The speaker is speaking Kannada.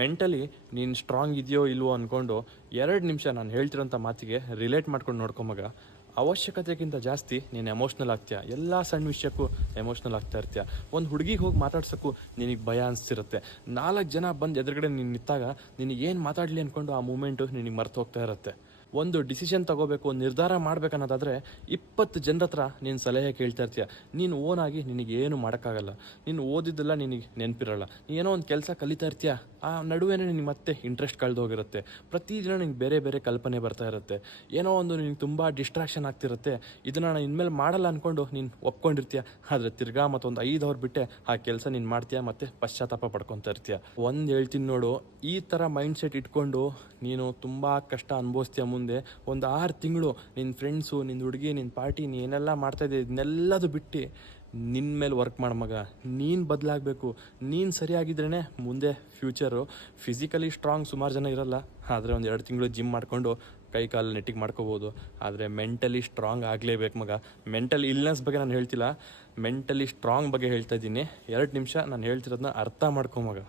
ಮೆಂಟಲಿ ನೀನು ಸ್ಟ್ರಾಂಗ್ ಇದೆಯೋ ಇಲ್ವೋ ಅಂದ್ಕೊಂಡು 2 ನಿಮಿಷ ನಾನು ಹೇಳ್ತಿರೋಂಥ ಮಾತಿಗೆ ರಿಲೇಟ್ ಮಾಡ್ಕೊಂಡು ನೋಡ್ಕೊಂಬಾಗ ಅವಶ್ಯಕತೆಗಿಂತ ಜಾಸ್ತಿ ನೀನು ಎಮೋಷ್ನಲ್ ಆಗ್ತೀಯ. ಎಲ್ಲ ಸಣ್ಣ ವಿಷಯಕ್ಕೂ ಎಮೋಷ್ನಲ್ ಆಗ್ತಾ ಇರ್ತೀಯ. ಒಂದು ಹುಡುಗಿಗೆ ಹೋಗಿ ಮಾತಾಡ್ಸೋಕ್ಕೂ ನಿನಗೆ ಭಯ ಅನಿಸ್ತಿರುತ್ತೆ. 4 ಜನ ಬಂದು ಎದುರುಗಡೆ ನೀನು ನಿಂತಾಗ ನಿನಗೆ ಏನು ಮಾತಾಡಲಿ ಅಂದ್ಕೊಂಡು ಆ ಮೂಮೆಂಟು ನಿನಗೆ ಮರ್ತು ಹೋಗ್ತಾ ಇರುತ್ತೆ. ಒಂದು ಡಿಸಿಷನ್ ತೊಗೋಬೇಕು, ಒಂದು ನಿರ್ಧಾರ ಮಾಡ್ಬೇಕನ್ನೋದಾದರೆ 20 ಜನರ ಹತ್ರ ನೀನು ಸಲಹೆ ಕೇಳ್ತಾ ಇರ್ತೀಯ. ನೀನು ಓನಾಗಿ ನಿನಗೇನು ಮಾಡೋಕ್ಕಾಗಲ್ಲ. ನೀನು ಓದಿದ್ದೆಲ್ಲ ನಿನಗೆ ನೆನಪಿರಲ್ಲ. ಏನೋ ಒಂದು ಕೆಲಸ ಕಲಿತಾ ಇರ್ತೀಯ, ಆ ನಡುವೆ ನಿನಗೆ ಮತ್ತೆ ಇಂಟ್ರೆಸ್ಟ್ ಕಳೆದೋಗಿರುತ್ತೆ. ಪ್ರತಿದಿನ ನಿನಗೆ ಬೇರೆ ಬೇರೆ ಕಲ್ಪನೆ ಬರ್ತಾ ಇರುತ್ತೆ. ಏನೋ ಒಂದು ನಿನಗೆ ತುಂಬ ಡಿಸ್ಟ್ರಾಕ್ಷನ್ ಆಗ್ತಿರುತ್ತೆ. ಇದನ್ನು ನಾನು ಇನ್ಮೇಲೆ ಮಾಡಲ್ಲ ಅಂದ್ಕೊಂಡು ನೀನು ಒಪ್ಕೊಂಡಿರ್ತೀಯ. ಆದರೆ ತಿರ್ಗಾ ಮತ್ತೊಂದು 5 ಅವರ್ ಬಿಟ್ಟೆ ಆ ಕೆಲಸ ನೀನು ಮಾಡ್ತೀಯ, ಮತ್ತು ಪಶ್ಚಾತ್ತಾಪ ಪಡ್ಕೊತಾ ಇರ್ತೀಯ. ಒಂದು ಹೇಳ್ತೀನಿ ನೋಡು, ಈ ಥರ ಮೈಂಡ್ ಸೆಟ್ ಇಟ್ಕೊಂಡು ನೀನು ತುಂಬ ಕಷ್ಟ ಅನುಭವಿಸ್ತೀಯ. ಮುಂದೆ ಒಂದು 6 ತಿಂಗಳು ನಿನ್ನ ಫ್ರೆಂಡ್ಸು, ನಿನ್ನ ಹುಡುಗಿ, ನಿನ್ನ ಪಾರ್ಟಿ, ನೀ ಏನೆಲ್ಲ ಮಾಡ್ತಾಯಿದ್ದೆ ಇದನ್ನೆಲ್ಲದು ಬಿಟ್ಟು ನಿನ್ನ ಮೇಲೆ ವರ್ಕ್ ಮಾಡು ಮಗ. ನೀನು ಬದಲಾಗಬೇಕು. ನೀನು ಸರಿಯಾಗಿದ್ರೇ ಮುಂದೆ ಫ್ಯೂಚರು. ಫಿಸಿಕಲಿ ಸ್ಟ್ರಾಂಗ್ ಸುಮಾರು ಜನ ಇರಲ್ಲ, ಆದರೆ ಒಂದು 2 ತಿಂಗಳು ಜಿಮ್ ಮಾಡಿಕೊಂಡು ಕೈ ಕಾಲು ನೆಟ್ಟಿಗೆ ಮಾಡ್ಕೋಬೋದು. ಆದರೆ ಮೆಂಟಲಿ ಸ್ಟ್ರಾಂಗ್ ಆಗಲೇಬೇಕು ಮಗ. ಮೆಂಟಲ್ ಇಲ್ನೆಸ್ ಬಗ್ಗೆ ನಾನು ಹೇಳ್ತಿಲ್ಲ, ಮೆಂಟಲಿ ಸ್ಟ್ರಾಂಗ್ ಬಗ್ಗೆ ಹೇಳ್ತಾ ಇದ್ದೀನಿ. 2 ನಿಮಿಷ ನಾನು ಹೇಳ್ತಿರೋದನ್ನ ಅರ್ಥ ಮಾಡ್ಕೊ ಮಗ.